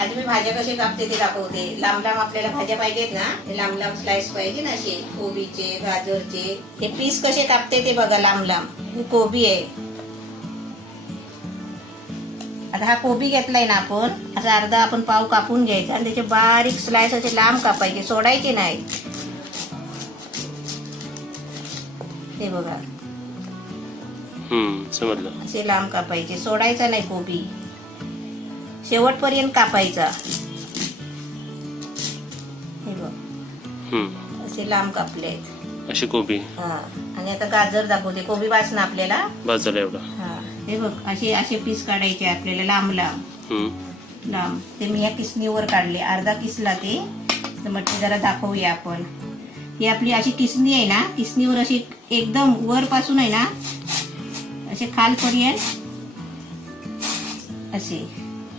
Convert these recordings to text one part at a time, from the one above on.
आज मी भाज्या कशी कापते ते दाखवते. लांब लांब आपल्याला भाज्या पाहिजेत ना, लांब लांब स्लाइस पाहिजे ना, असे कोबीचे, गाजरचे. हे पीस कसे कापते ते बघा. लांब लांब ही कोबी आहे. आता हा कोबी घेतलाय ना आपण, असा अर्धा आपण पाव कापून घ्यायचा आणि त्याचे बारीक स्लाइस असे लांब कापायचे, सोडायचे नाही. हे बघा समजलं. असे लांब कापायचे, सोडायचा नाही कोबी, शेवटपर्यंत कापायचा. हे बघ असे लांब कापले आहेत अशी कोबी. हा. आणि आता गाजर दाखवते. कोबी वाच ना आपल्याला. बस झालं एवढं. हा हे बघ असे असे पीस काढायचे आपल्याला लांब लांब लांब. ते मी या किसणीवर काढले, अर्धा किसला ते. तर म्हटलं जरा दाखवूया आपण. ही आपली अशी किसणी आहे ना, किसणीवर अशी एकदम वर पासून आहे ना असे खालपर्यंत असे,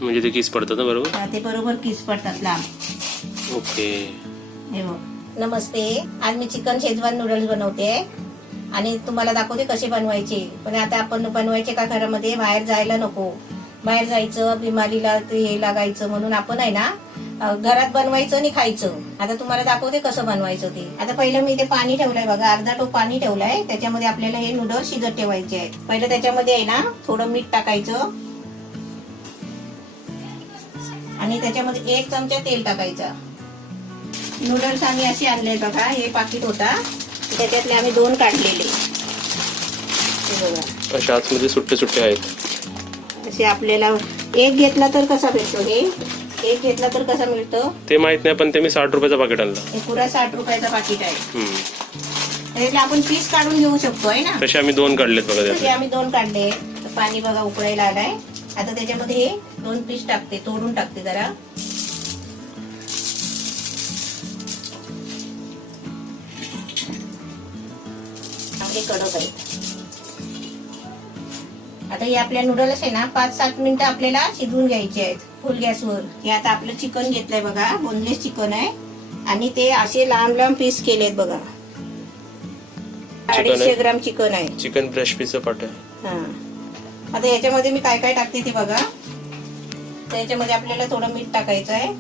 म्हणजे ते किस पडतात ना बरोबर. ते बरोबर किस पडतात लांब. ओके. हे बघ. नमस्ते. आज मी चिकन शेजवान नूडल्स बनवते आणि तुम्हाला दाखवते कसे बनवायचे. पण आता आपण बनवायचे का घरामध्ये, बाहेर जायला नको. बाहेर जायचं, बिमारीला ते हे लागायचं, म्हणून आपण आहे ना घरात बनवायचं आणि खायचं. आता तुम्हाला दाखवते कसं बनवायचं ते. आता पहिलं मी ते पाणी ठेवलंय बघा, अर्धा टोप पाणी ठेवलंय. त्याच्यामध्ये आपल्याला हे नूडल्स शिजत ठेवायचे आहेत. पहिलं त्याच्यामध्ये आहे ना थोडं मीठ टाकायचं आणि त्याच्यामध्ये 1 चमचा तेल टाकायचा. नूडल्स आम्ही असे आणले बघा, हे पाकिट होता, त्याच्यातले आम्ही 2 काढलेले. हे बघा अशा आतमध्ये सुट्टे सुट्टे आहेत. असे आपल्याला एक घेतला तर कसा भेटतो, हे एक घेतला तर कसा मिळतो ते माहित नाही, पण ते मी 60 रुपयाचा पाकिट आणला. हे पुरा 60 रुपयाचा पाकिट आहे. त्याच्यातले आपण पीस काढून घेऊ शकतो आहे ना. तसे आम्ही 2 काढलेत बघा. तसे आम्ही 2 काढले. पाणी बघा उकळायला आलाय. आता त्याच्यामध्ये हे 2 पीस टाकते, तोडून टाकते जरा. चांगले कडक आहेत. आता हे आपल्या नूडल्स आहे ना 5-7 मिनिटं आपल्याला शिजवून घ्यायचे आहेत फुल गॅसवर. हे आता आपलं चिकन घेतलंय बघा, बोनलेस चिकन आहे आणि ते असे लांब लांब पीस केलेत बघा. 250 ग्राम चिकन आहे. चिकन ब्रश पीस पाट आहे. हा. आता याच्यामध्ये मी काय काय टाकते ते बघा. त्याच्यामध्ये आपल्याला थोडं मीठ टाकायचं आहे,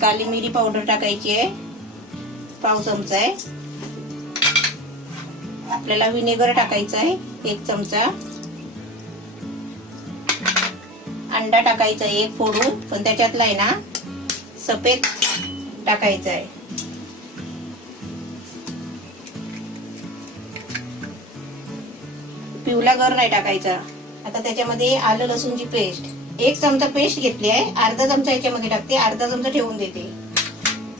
काली मिरी पावडर टाकायची आहे, पाव चमचा आहे. आपल्याला विनेगर टाकायचं आहे 1 चमचा. अंडा टाकायचा आहे 1 फोडून, पण त्याच्यातला आहे ना सफेद टाकायचा आहे. पिवळा गर नाही टाकायचा. आता त्याच्यामध्ये आलं लसूणची पेस्ट 1 चमचा पेस्ट घेतली आहे, अर्धा चमचा याच्यामध्ये टाकते, अर्धा चमचा ठेवून देते.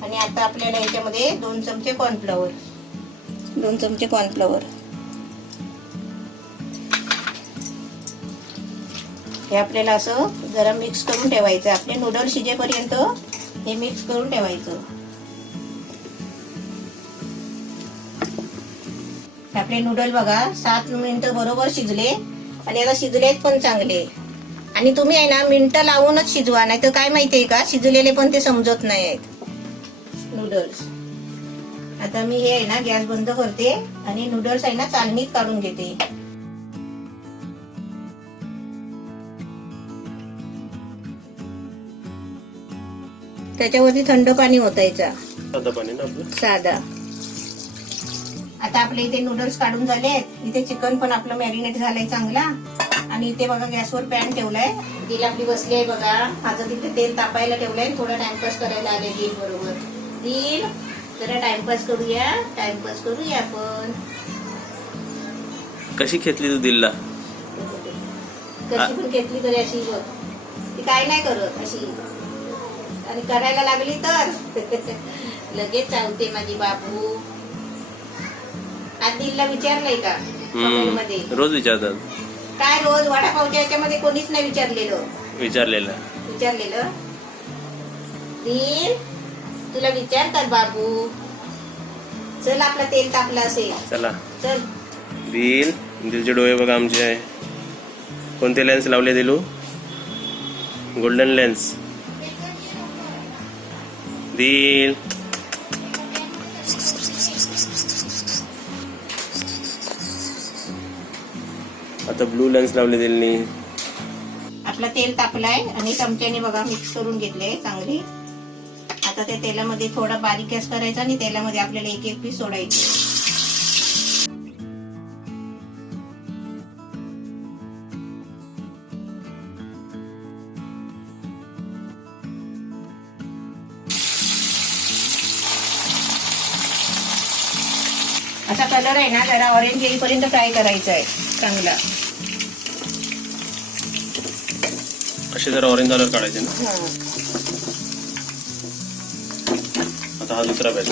आणि आता आपल्याला याच्यामध्ये 2 चमचे कॉर्नफ्लॉवर, 2 चमचे कॉर्नफ्लॉवर हे आपल्याला असं जरा मिक्स करून ठेवायचं. आपले नूडल्स शिजेपर्यंत हे मिक्स करून ठेवायचं. आपले नूडल बघा 7 मिनिटं बरोबर शिजले आणि आता शिजलेत पण चांगले. आणि तुम्ही आहे ना मिनिटं लावूनच शिजवा, नाही तर काय माहितीये का, शिजलेले पण ते समजत नाही आहेत नूडल्स. आता मी हे आहे ना गॅस बंद करते आणि नूडल्स आहे ना चालणीत काढून घेते. त्याच्यावरती थंड पाणी ओतायचा, साधं पाणी ना आपलं, साधा. आता आपले इथे नूडल्स काढून झालेत. इथे चिकन पण आपलं मॅरिनेट झालंय चांगला. आणि इथे बघा गॅसवर पॅन ठेवलाय, दिल आपली बसली आहे बघा. माझं तिथे तेल तापायला ठेवलंय, थोडा टाइमपास करायला आले दिल बरोबर. दिल जरा टाइमपास करूया आपण. कशी घेतली तू दिलला? कशी पण घेतली तरी अशी बघ, ती काय नाही करत अशी. आणि करायला लागली तर लगेच चालते माझी बाबू. आज दिलला विचारलंय का मध्ये? रोज विचारतात. काय रोज? वडापावच्या याच्यामध्ये कोणीच नाही विचारलेलं. दिल तुला विचारतात बाबू. चल आपला तेल तापला असेल, चला चल. दिलचे डोळे बघा आमचे आहे. कोणते लेन्स लावले दिलू? Golden lens. दिल आता ब्लू लेन्स लावले दिलनी. आपलं तेल तापलंय आणि चमच्याने बघा मिक्स करून घेतले चांगली. आता त्या तेलामध्ये थोडा बारीक गॅस करायचा आणि तेलामध्ये आपल्याला एक एक पीस सोडायचे. असा कलर आहे ना जरा ऑरेंज येईपर्यंत फ्राय करायचा आहे चांगला. असे जरा ऑरेंज कलर काढायचे ना. आता हा दुसरा बॅच.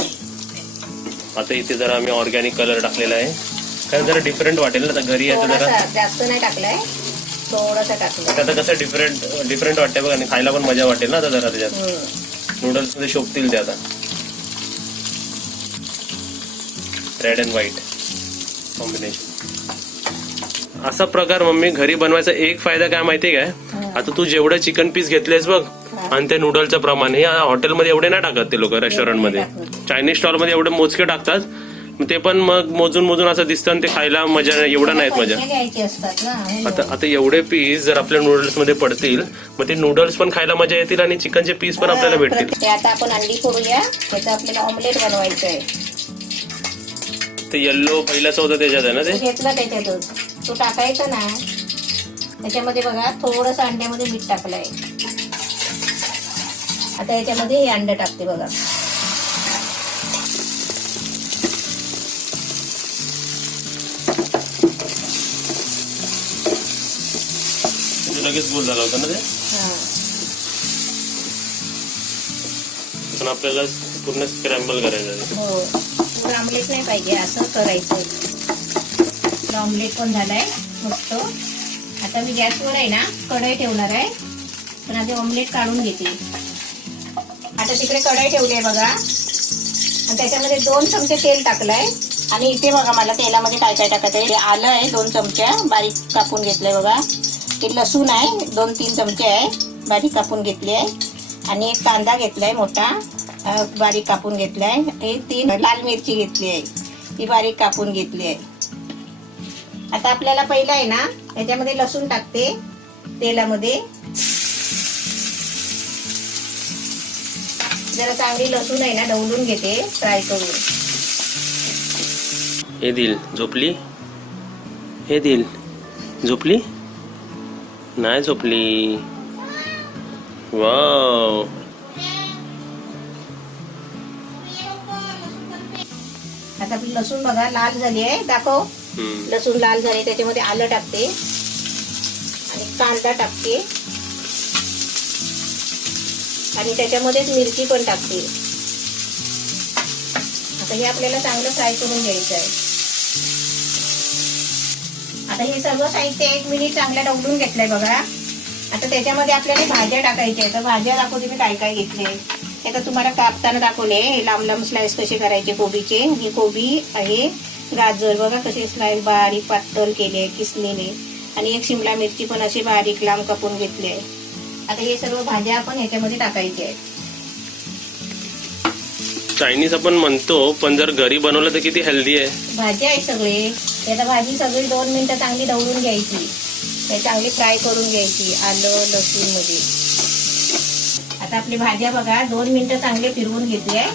आता इथे जरा आम्ही ऑर्गॅनिक कलर टाकलेला आहे, कारण जरा डिफरंट वाटेल ना. आता घरी याचं जरा जास्त नाही टाकलाय, थोडासा टाकलाय. आता कसं डिफरंट वाटतंय बघा, आणि खायला पण मजा वाटेल ना. आता जरा त्याच्यात नूडल्स मध्ये शोभतील ते. आता रेड अँड व्हाईट कॉम्बिनेशन. असा प्रकार मम्मी घरी बनवायचा एक फायदा काय माहितीये काय? आता तू जेवढं चिकन पीस घेतलेस बघ, आणि ते नूडलचं प्रमाण हे हॉटेलमध्ये एवढे नाही टाकत ते लोक. रेस्टॉरंटमध्ये चायनीज स्टॉल मध्ये एवढे मोजके टाकतात. ते पण मग मोजून असं दिसतं आणि ते खायला मजा एवढं नाहीत मजा. आता एवढे पीस जर आपल्या नूडल्स मध्ये पडतील, मग ते नूडल्स पण खायला मजा येतील आणि चिकनचे पीस पण आपल्याला भेटतील. आता आपण अंडी फोडूया, त्याचं आपल्याला ऑमलेट बनवायचं आहे. ते येल्लो पहिलाच होतं त्याच्यात आहे ना, ते घेतलं त्याच्यातच तो टाकायचा ना. त्याच्यामध्ये बघा थोडस अंड्यामध्ये मीठ टाकलंय. आता याच्यामध्ये हे अंड टाकते बघा. लगेच गोल झाला होता ना ते. पण आपल्याला पूर्ण स्क्रॅम्बल करायचं. हो, ऑमलेट नाही पाहिजे, असं करायचं. ऑमलेट पण झालाय मस्त. आता मी गॅसवर आहे ना कढई ठेवणार आहे, पण आधी ऑमलेट काढून घेते. आता तिकडे कढई ठेवली आहे बघा, आणि त्याच्यामध्ये 2 चमचे तेल टाकलंय. आणि इथे बघा मला तेलामध्ये काय काय टाकायचं आहे. आलं आहे 2 चमच्या बारीक कापून घेतलंय बघा. ते लसूण आहे 2-3 चमचे आहे बारीक कापून घेतली आहे. आणि एक कांदा घेतलाय मोठा बारीक कापून घेतलाय. हे 3 लाल मिरची घेतली आहे, ती बारीक कापून घेतली आहे. आता आपल्याला पहिला आहे ना याच्यामध्ये लसूण टाकते तेलामध्ये. जरा चांगली लसूण आहे ना ढवळून घेते फ्राय करून. हे दिल झोपली, हे दिल झोपली नाही झोपली. वाव. आता आपली लसूण बघा लाल झाली आहे, दाखव. लसूण लाल झाली, त्याच्यामध्ये आलं टाकते आणि कांदा टाकते आणि त्याच्यामध्येच मिरची पण टाकते. आता हे आपल्याला चांगलं फ्राय करून घ्यायचं आहे. आता हे सर्व साहित्य 1 मिनिट चांगलं ढवळून घेतलंय बघा. आता त्याच्यामध्ये आपल्याला भाज्या टाकायच्या आहेत. तर भाज्या दाखवते मी काय काय घेतले. आता तुम्हाला कापताना दाखवले लांब लांब स्लाइस कसे करायचे कोबीचे. ही कोबी आहे, गाजर बघा कसे स्लाइस बारीक पातळ केले किसलेले, आणि एक शिमला मिरची पण अशी बारीक लांब कापून घेतली आहे. आता हे सर्व भाज्या आपण ह्याच्यामध्ये टाकायचे आहेत. चायनीज आपण म्हणतो, पण जर घरी बनवलं तर किती हेल्दी आहे. भाज्या आहे सगळे. आता भाजी सगळी 2 मिनिटं चांगली ढवळून घ्यायची, चांगली फ्राय करून घ्यायची आलं लसूण मध्ये. आता आपली भाज्या बघा 2 मिनिटं चांगले फिरवून घेतली आहे.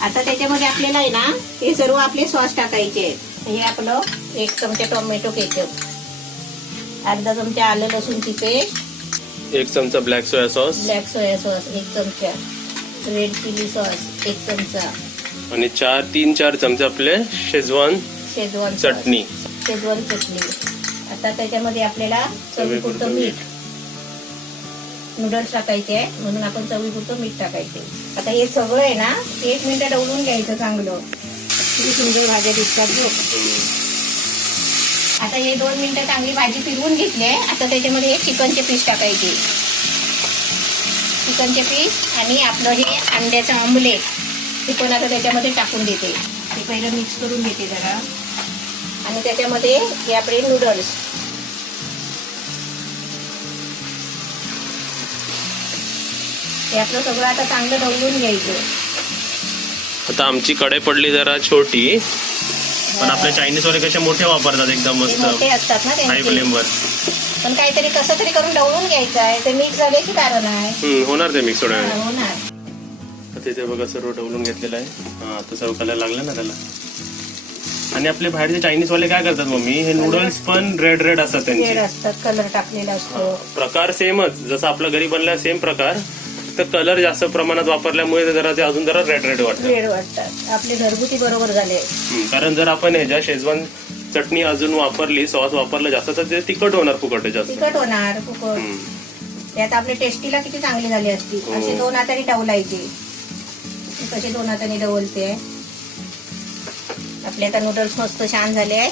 आता त्याच्यामध्ये आपल्याला आहे ना हे सर्व आपले सॉस टाकायचे आहेत. हे आपलं 1 चमचा टोमॅटो केचप, अर्धा चमचा आलं लसूणची पेस्ट, 1 चमचा ब्लॅक सोया सॉस, 1 चमचा रेड चिली सॉस 1 चमचा, आणि 3-4 चमचे आपले शेजवान चटणी. आता त्याच्यामध्ये आपल्याला चवीपुरतं मीठ. नूडल्स टाकायचे आहे म्हणून आपण चवीपुरतं मीठ टाकायचे. आता हे सगळं आहे ना 1 मिनिट ढवळून घ्यायचं चांगलं. किती सुंदर भाज्या दिसतात बघ. आता हे 2 मिनिटं चांगली भाजी फिरवून घेतली आहे. आता त्याच्यामध्ये चिकनचे पीस टाकायचे, चिकनचे पीस, आणि आपलं हे अंड्याचं ऑमलेट ते पण आता त्याच्यामध्ये टाकून देते. ते पहिलं मिक्स करून घेते जरा, आणि त्याच्यामध्ये हे आपले नूडल्स. हे आपलं सगळं आता चांगलं ढवळून घ्यायचं. आता आमची कढई पडली जरा छोटी, पण आपल्या चायनीज वाले कसे मोठे वापरतात एकदम मस्त मोठे असतात ना हाय त्यांचे. फ्लेमवर. पण काहीतरी कसं तरी करून ढवळून घ्यायचं आहे. ते मिक्स झाल्याची कारण आहे. होणार ते मिक्स थोड्या वेळाने. होणार. आता इथे बघा सर्व ढवलून घेतलेलं आहे. हा आता सर्व करायला लागलं ना त्याला. आणि आपले बाहेरचे चायनीज वाले काय करतात मम्मी, हे नूडल्स पण रेड रेड असतात रेड त्यांचे. असतात, कलर टाकलेला असतो. प्रकार सेमच जसं आपल्या घरी बनला सेम प्रकार, तर कलर जास्त प्रमाणात वापरल्यामुळे ते अजून जरा रेड रेड वाटतं. रेड वाटतात. आपले घरगुती बरोबर झाले. कारण जर आपण ह्याच्या शेजवान चटणी अजून वापरली, सॉस वापरलं जास्त, तर ते तिखट होणार फुकट जास्त. तिखट होणार फुकट. त्यात आपल्या टेस्टीला किती चांगली झाली असती. असे 2 हाताने डवलायचे. कसे 2 हाताने डवलते. आपले आता नूडल्स मस्त छान झाले आहे.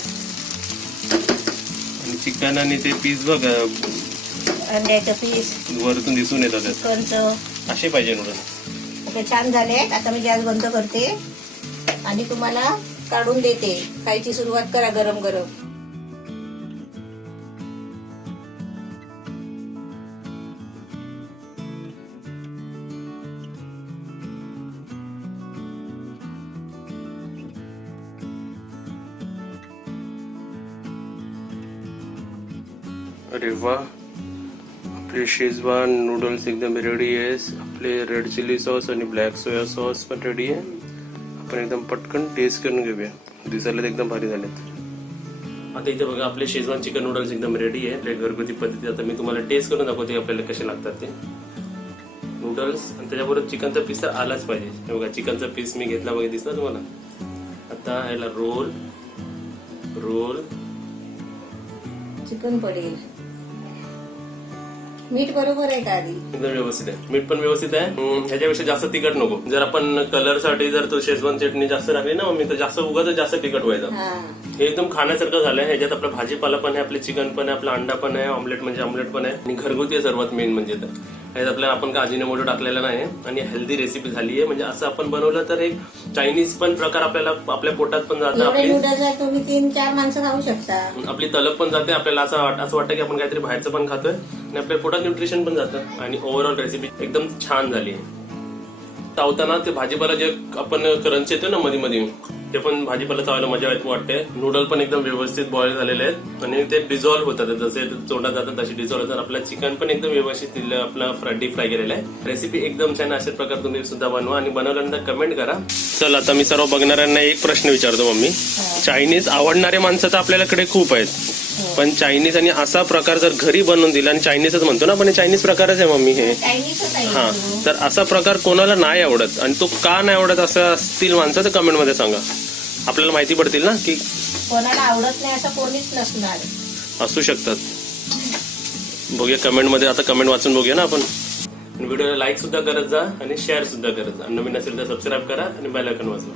आणि चिकन आणि ते पीस बघ अंड्याचं पीस वरतून दिसून येतात. चिकनचं असे पाहिजे नूडल्स. ते छान झाले आहेत. आता मी गॅस बंद करते आणि तुम्हाला काढून देते. खायची सुरुवात करा गरम गरम. अरे वा, आपले शेजवान नूडल्स एकदम रेडी आहे. आपले रेड चिली सॉस आणि ब्लॅक सोया सॉस पण रेडी आहे. आपण एकदम पटकन टेस्ट करून घेऊया. दिसायला ते एकदम भारी झालेत. आता इथे बघा आपले शेजवान चिकन नूडल्स एकदम रेडी आहे. आपल्या घरगुती पद्धती. आता मी तुम्हाला टेस्ट करून दाखवते आपल्याला कसे लागतात ते नूडल्स. आणि त्याच्याबरोबर चिकनचा पीस तर आलाच पाहिजे. हे बघा चिकनचा पीस मी घेतला बघा, दिसला तुम्हाला. आता ह्याला रोल रोल चिकन पडेल. मीठ बरोबर आहे का आधी? एकदम व्यवस्थित आहे. मीठ पण व्यवस्थित आहे. ह्याच्यापेक्षा जास्त तिखट नको. जर आपण कलर साठी जर तो शेजवान चटणी जास्त टाकली ना मम्मी, तर जास्त उगाच जास्त तिखट व्हायचं. हे एकदम खाण्यासारखं झालंय. ह्याच्यात आपला भाजीपाला पण आहे, आपले चिकन पण आहे, आपला अंडा पण आहे, ऑमलेट म्हणजे ऑमलेट पण आहे. आणि घरगुती आहे सर्वात मेन म्हणजे. तर ह्याच्यात आपल्याला आपण का अजिनोमोटो टाकलेला नाही. आणि हेल्दी रेसिपी झाली आहे. म्हणजे असं आपण बनवलं तर एक चायनीज पण प्रकार आपल्याला आपल्या पोटात पण जातं. एवढे आपली नूडल्स आहे, तुम्ही 3-4 माणसं खाऊ शकता. आपली तलप पण जाते. आपल्याला असं वाटतं की आपण काहीतरी बाहेरचं पण खातोय आणि आपल्या पोटात न्यूट्रिशन पण जातं. आणि ओव्हरऑल रेसिपी एकदम छान झाली आहे. चावताना ते भाजीपाला जे आपण क्रंच येतो ना मध्ये मध्ये, ते पण भाजीपाला चावायला मजा वाटते. नूडल पण एकदम व्यवस्थित बॉईल झालेले आहेत आणि ते डिझॉल्व्ह होतात. जसे तोंडात जातात तसे डिझॉल्व्ह होतात. आपलं चिकन पण एकदम व्यवस्थित आपला डीप फ्राय केलेलं आहे. रेसिपी एकदम छान. अशाच प्रकारे तुम्ही सुद्धा बनवा आणि बनवल्यानंतर कमेंट करा. चल आता मी सर्व बघणाऱ्यांना एक प्रश्न विचारतो मम्मी. चायनीज आवडणारे माणसं तर आपल्याकडे खूप आहेत, पण चायनीज आणि असा प्रकार जर घरी बनवून दिला, आणि चायनीजच म्हणतो ना पण चायनीज प्रकारच आहे मम्मी हे. हा, तर असा प्रकार कोणाला नाही आवडत आणि तो का नाही आवडत असं असतील माणसं तर कमेंट मध्ये सांगा. आपल्याला माहिती पडतील ना की कोणाला आवडत नाही असं कोणीच नसणार. असू शकतात. बघूया कमेंट मध्ये. आता कमेंट वाचून बघूया ना आपण. व्हिडिओला लाईक सुद्धा करत जा आणि शेअर सुद्धा करत जा. नवीन असेल तर सबस्क्राईब करा आणि बेल आयकॉन वाजवा.